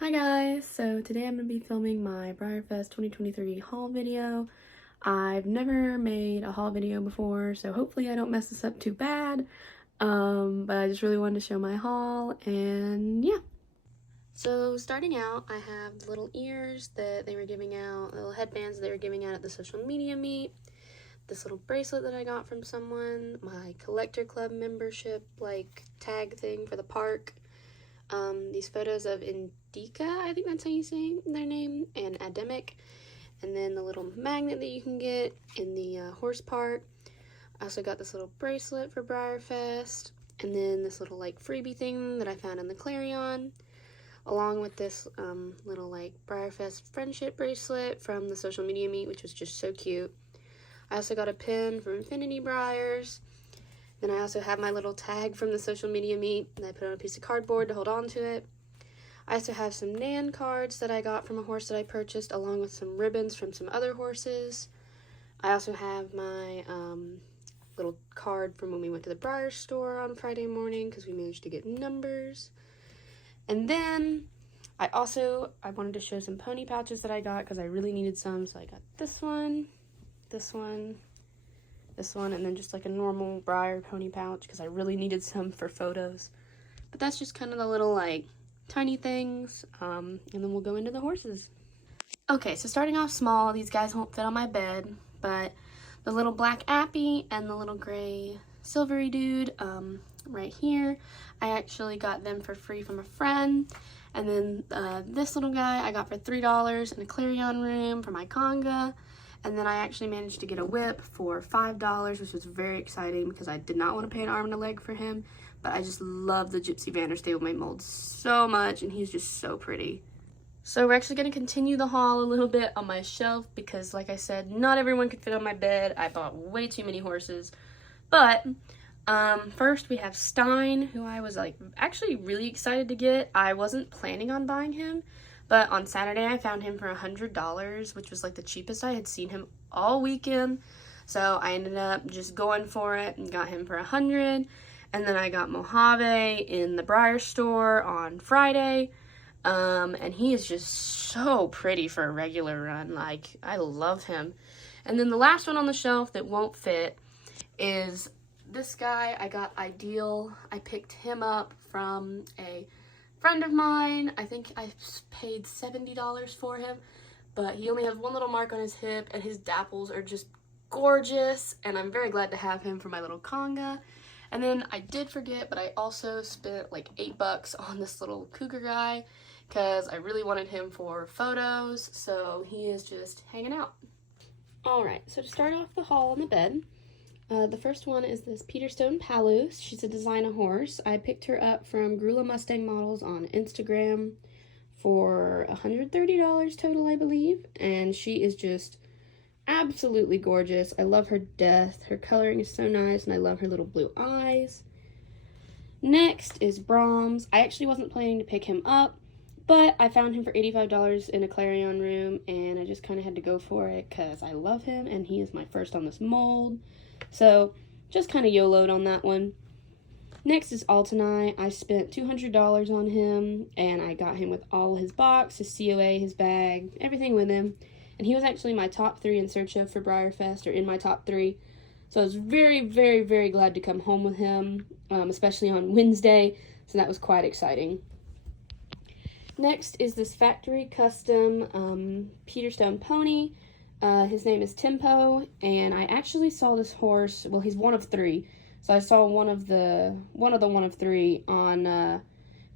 Hi guys, so today I'm going to be filming my BreyerFest 2023 haul video. I've never made a haul video before, so hopefully I don't mess this up too bad, but I just really wanted to show my haul, and yeah. So starting out, I have the little ears that they were giving out, the little headbands they were giving out at the social media meet, this little bracelet that I got from someone, my collector club membership, like, tag thing for the park, these photos of Indica, I think that's how you say their name, and Ademic, and then the little magnet that you can get in the horse park. I also got this little bracelet for BreyerFest, and then this little like freebie thing that I found in the Clarion, along with this little like BreyerFest friendship bracelet from the social media meet, which was just so cute. I also got a pin from Infinity Breyers. Then I also have my little tag from the social media meet, and I put on a piece of cardboard to hold on to it. I also have some Nan cards that I got from a horse that I purchased, along with some ribbons from some other horses. I also have my little card from when we went to the Breyer store on Friday morning, because we managed to get numbers. And then I wanted to show some pony pouches that I got, because I really needed some, so I got this one, this one, this one, and then just like a normal Breyer pony pouch because I really needed some for photos. But that's just kind of the little like tiny things, and then we'll go into the horses. Okay, so starting off small, these guys won't fit on my bed, but the little black Appy and the little gray silvery dude right here, I actually got them for free from a friend. And then this little guy I got for $3 in a Clarion room for my conga. And then I actually managed to get a whip for $5, which was very exciting because I did not want to pay an arm and a leg for him. But I just love the Gypsy Vanner stablemate mold so much, and he's just so pretty. So we're actually going to continue the haul a little bit on my shelf because, like I said, not everyone could fit on my bed. I bought way too many horses. But first we have Stein, who I was like actually really excited to get. I wasn't planning on buying him. But on Saturday, I found him for $100, which was like the cheapest I had seen him all weekend. So I ended up just going for it and got him for $100. And then I got Mojave in the Breyer store on Friday. And he is just so pretty for a regular run. Like, I love him. And then the last one on the shelf that won't fit is this guy. I got Ideal. I picked him up from a friend of mine. I think I paid $70 for him, but he only has one little mark on his hip, and his dapples are just gorgeous, and I'm very glad to have him for my little conga. And then I did forget, but I also spent like $8 on this little cougar guy because I really wanted him for photos, so he is just hanging out. Alright, so to start off the haul on the bed, the first one is this Peterstone Palouse. She's a designer horse. I picked her up from tsumus.models on Instagram for $130 total, I believe. And she is just absolutely gorgeous. I love her to death. Her coloring is so nice, and I love her little blue eyes. Next is Brahms. I actually wasn't planning to pick him up, but I found him for $85 in a Clarion room, and I just kind of had to go for it because I love him, and he is my first on this mold. So, just kind of YOLO'd on that one. Next is Altanai. I spent $200 on him, and I got him with all his box, his COA, his bag, everything with him. And he was actually my top 3 in search of for BreyerFest, or in my top 3. So I was very, very, very glad to come home with him, especially on Wednesday, so that was quite exciting. Next is this factory custom Peterstone pony. His name is Tempo, and I actually saw this horse, well, he's one of 3, so I saw one of the one of 3 on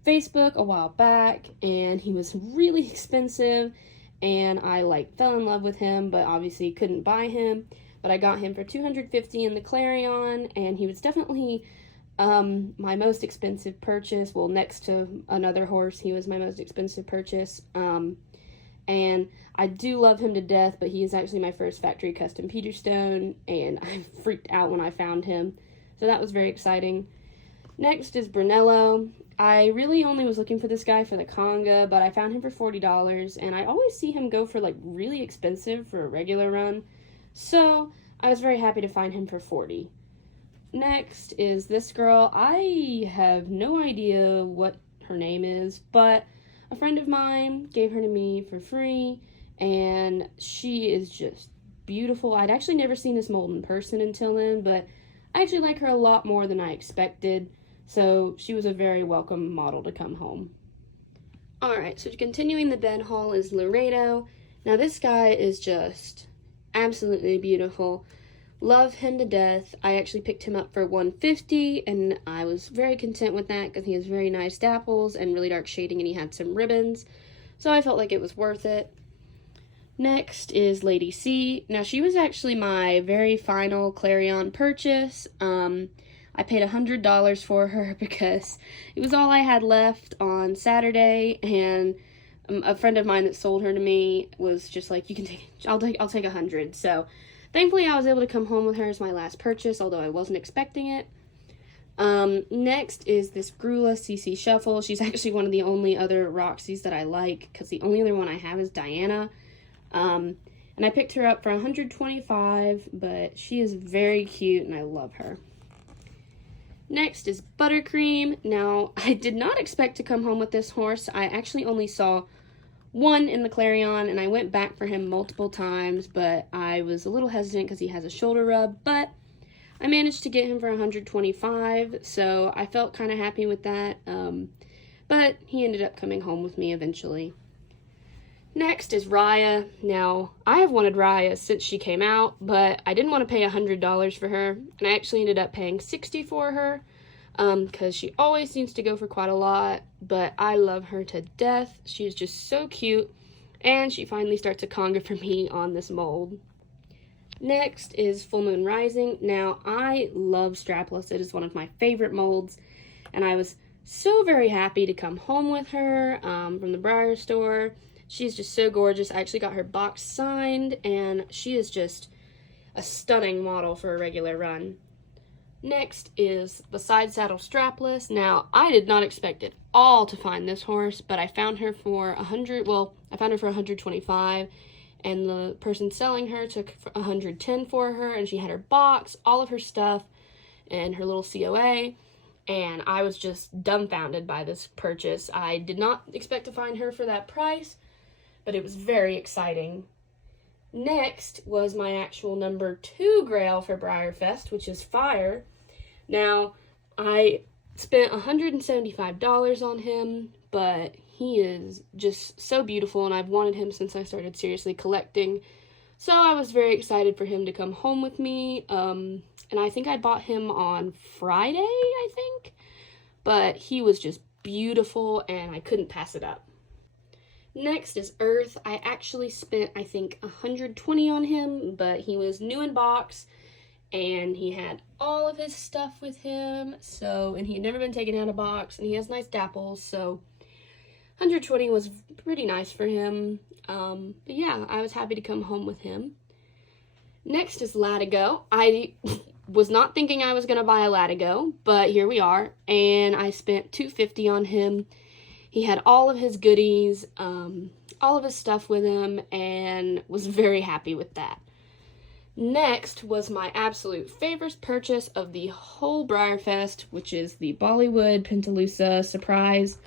Facebook a while back, and he was really expensive, and I like fell in love with him, but obviously couldn't buy him, but I got him for $250 in the Clarion, and he was definitely my most expensive purchase. Well, next to another horse, he was my most expensive purchase, and I do love him to death, but he is actually my first factory custom Peterstone, and I freaked out when I found him. So that was very exciting. Next is Brunello. I really only was looking for this guy for the conga, but I found him for $40, and I always see him go for like really expensive for a regular run. So I was very happy to find him for $40. Next is this girl. I have no idea what her name is, but a friend of mine gave her to me for free, and she is just beautiful. I'd actually never seen this mold in person until then, but I actually like her a lot more than I expected, so she was a very welcome model to come home. Alright, so continuing the bed haul is Laredo. Now this guy is just absolutely beautiful. Love him to death. I actually picked him up for $150, and I was very content with that because he has very nice dapples and really dark shading, and he had some ribbons, so I felt like it was worth it. Next is Lady C. Now she was actually my very final Clarion purchase. I paid $100 for her because it was all I had left on Saturday, and a friend of mine that sold her to me was just like, "You can take, I'll take $100." So thankfully I was able to come home with her as my last purchase, although I wasn't expecting it. Next is this Grula CC Shuffle. She's actually one of the only other Roxy's that I like, because the only other one I have is Diana. And I picked her up for $125, but she is very cute and I love her. Next is Buttercream. Now, I did not expect to come home with this horse. I actually only saw one in the Clarion, and I went back for him multiple times, but I was a little hesitant because he has a shoulder rub, but I managed to get him for $125, so I felt kind of happy with that, but he ended up coming home with me eventually. Next is Raya. Now, I have wanted Raya since she came out, but I didn't want to pay $100 for her, and I actually ended up paying $60 for her, because she always seems to go for quite a lot, but I love her to death. She's just so cute, and she finally starts a conga for me on this mold. Next is Full Moon Rising. Now, I love Strapless. It is one of my favorite molds, and I was so very happy to come home with her from the Breyer store. She's just so gorgeous. I actually got her box signed, and she is just a stunning model for a regular run. Next is the Side Saddle Strapless. Now, I did not expect at all to find this horse, but I found her for $125, and the person selling her took $110 for her, and she had her box, all of her stuff, and her little COA, and I was just dumbfounded by this purchase. I did not expect to find her for that price, but it was very exciting. Next was my actual number 2 grail for BreyerFest, which is Fire. Now, I spent $175 on him, but he is just so beautiful, and I've wanted him since I started seriously collecting. So I was very excited for him to come home with me, and I think I bought him on Friday, I think. But he was just beautiful, and I couldn't pass it up. Next is Earth. I actually spent, I think, $120 on him, but he was new in box, and he had all of his stuff with him, and he had never been taken out of box, and he has nice dapples, so $120 was pretty nice for him. But yeah, I was happy to come home with him. Next is Latigo. I was not thinking I was going to buy a Latigo, but here we are, and I spent $250 on him. He had all of his goodies, all of his stuff with him, and was very happy with that. Next was my absolute favorite purchase of the whole BreyerFest, which is the Bollywood Pentaloosa Surprise.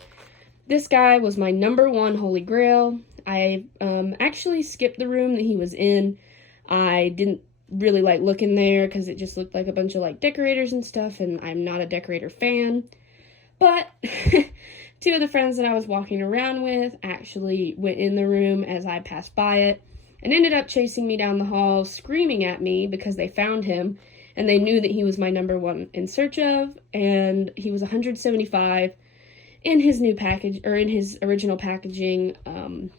This guy was my number 1 holy grail. I actually skipped the room that he was in. I didn't really like looking there because it just looked like a bunch of like decorators and stuff, and I'm not a decorator fan. But 2 of the friends that I was walking around with actually went in the room as I passed by it and ended up chasing me down the hall, screaming at me because they found him and they knew that he was my number 1 in search of, and he was $175 in his new package, or in his original packaging,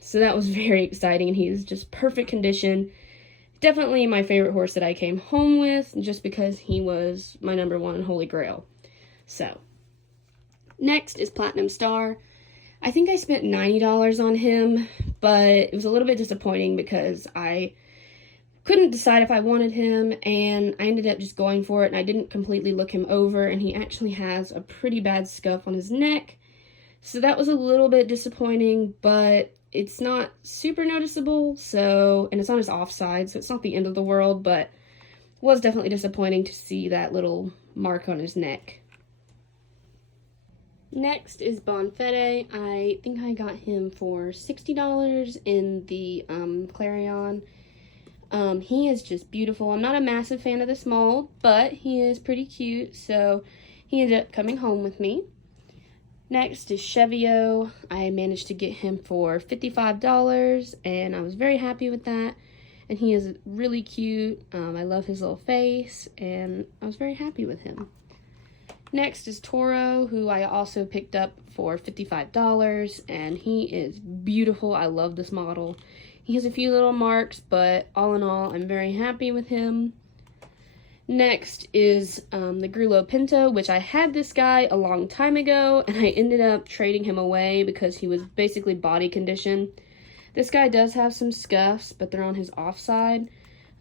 so that was very exciting, and he is just perfect condition. Definitely my favorite horse that I came home with, just because he was my number 1 holy grail. So, next is Platinum Star. I think I spent $90 on him, but it was a little bit disappointing because I couldn't decide if I wanted him, and I ended up just going for it, and I didn't completely look him over, and he actually has a pretty bad scuff on his neck, so that was a little bit disappointing, but it's not super noticeable, and it's on his offside, so it's not the end of the world, but it was definitely disappointing to see that little mark on his neck. Next is Bonfede. I think I got him for $60 in the Clarion. He is just beautiful. I'm not a massive fan of this mold, but he is pretty cute, so he ended up coming home with me. Next is Chevio. I managed to get him for $55, and I was very happy with that. And he is really cute. I love his little face, and I was very happy with him. Next is Toro, who I also picked up for $55, and he is beautiful. I love this model. He has a few little marks, but all in all, I'm very happy with him. Next is the Grullo Pinto, which I had this guy a long time ago, and I ended up trading him away because he was basically body condition. This guy does have some scuffs, but they're on his offside.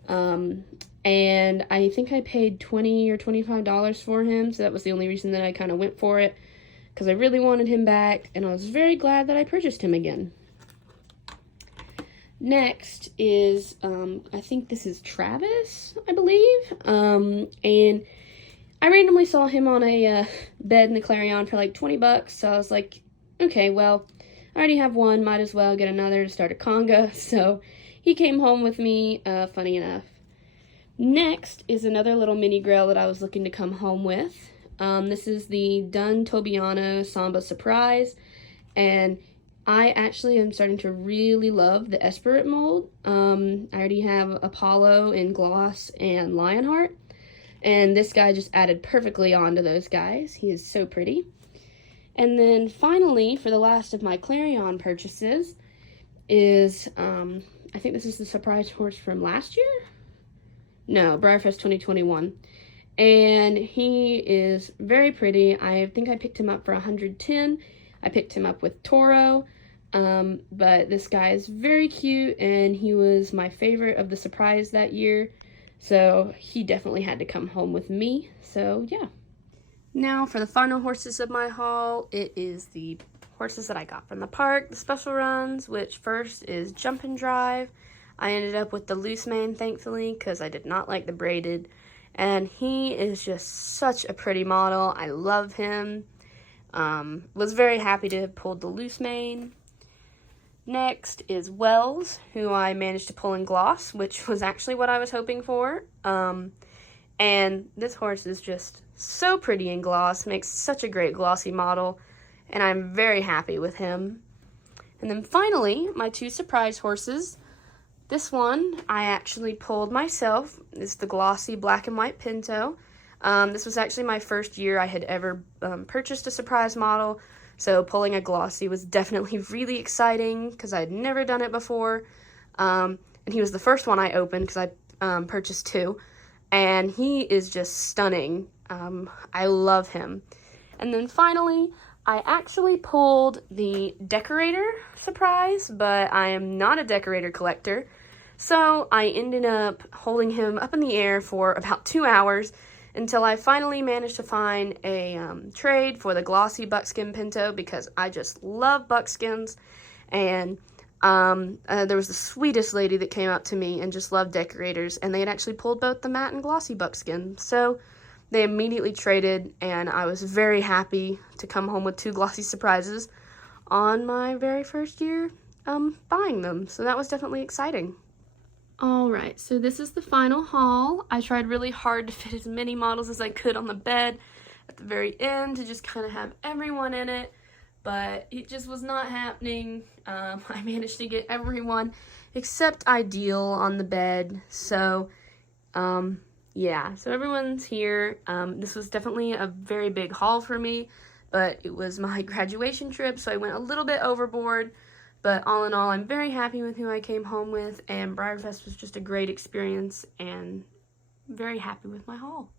And I think I paid $20 or $25 for him, so that was the only reason that I kind of went for it, because I really wanted him back, and I was very glad that I purchased him again. Next is, I think this is Travis, I believe, and I randomly saw him on a bed in the Clarion for like 20 bucks, so I was like, okay, well, I already have one, might as well get another to start a conga, so he came home with me, funny enough. Next is another little mini grail that I was looking to come home with. This is the Dun Tobiano Samba Surprise, and I actually am starting to really love the Esperit mold. I already have Apollo in gloss and Lionheart, and this guy just added perfectly onto those guys. He is so pretty. And then finally, for the last of my Clarion purchases, is, I think this is the surprise horse from last year? No, BreyerFest 2021. And he is very pretty. I think I picked him up for $110. I picked him up with Toro. But this guy is very cute, and he was my favorite of the surprise that year. So he definitely had to come home with me. So yeah. Now for the final horses of my haul, it is the horses that I got from the park, the special runs, which first is Jump and Drive. I ended up with the loose mane, thankfully, because I did not like the braided. And he is just such a pretty model. I love him. Was very happy to have pulled the loose mane. Next is Wells, who I managed to pull in gloss, which was actually what I was hoping for. And this horse is just so pretty in gloss, makes such a great glossy model, and I'm very happy with him. And then finally, my two surprise horses. This one I actually pulled myself. It's the glossy black and white Pinto. This was actually my first year I had ever purchased a surprise model, so pulling a glossy was definitely really exciting because I had never done it before. And he was the first one I opened because I purchased two, and he is just stunning. I love him. And then finally, I actually pulled the decorator surprise, but I am not a decorator collector. So I ended up holding him up in the air for about 2 hours until I finally managed to find a trade for the glossy buckskin Pinto, because I just love buckskins. And there was the sweetest lady that came up to me and just loved decorators, and they had actually pulled both the matte and glossy buckskin. So they immediately traded, and I was very happy to come home with two glossy surprises on my very first year buying them. So that was definitely exciting. Alright, so this is the final haul. I tried really hard to fit as many models as I could on the bed at the very end to just kind of have everyone in it, but it just was not happening. I managed to get everyone except Ideal on the bed, so yeah, so everyone's here. This was definitely a very big haul for me, but it was my graduation trip, so I went a little bit overboard. But all in all, I'm very happy with who I came home with, and BreyerFest was just a great experience, and very happy with my haul.